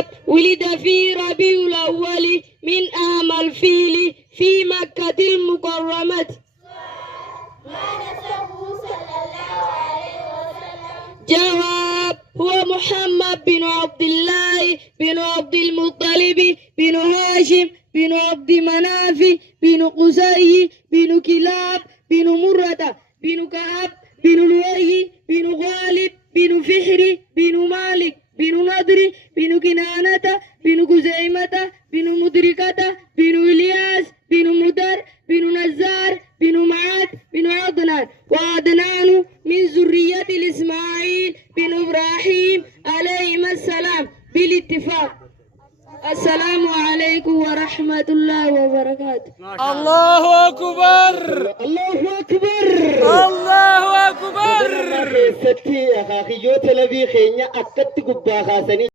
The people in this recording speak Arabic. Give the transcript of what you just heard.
كعب ولد في ربيع الأول من عام الفيل في مكة المكرمة. ما نسبه صلى الله عليه وسلم؟ جواب: هو محمد بن عبد الله بن عبد المطلب بن هاشم بن عبد مناف بن قصي بن كلاب بن مرة بن كعب بن لؤي بن غالب بن فحر بن مالك بن نضر بن كنانة بن خزيمة بن مدركة بن إلياس بن مدر بن نزار بن معاذ بن عدنان، وعدنان من ذرية الإسماعيل بن إبراهيم عليهما السلام بالاتفاق. السلام عليكم ورحمة الله وبركاته. الله أكبر الله أكبر الله أكبر. ستي أخاكي يوتلا بي خينيا أكتت قبا خاسني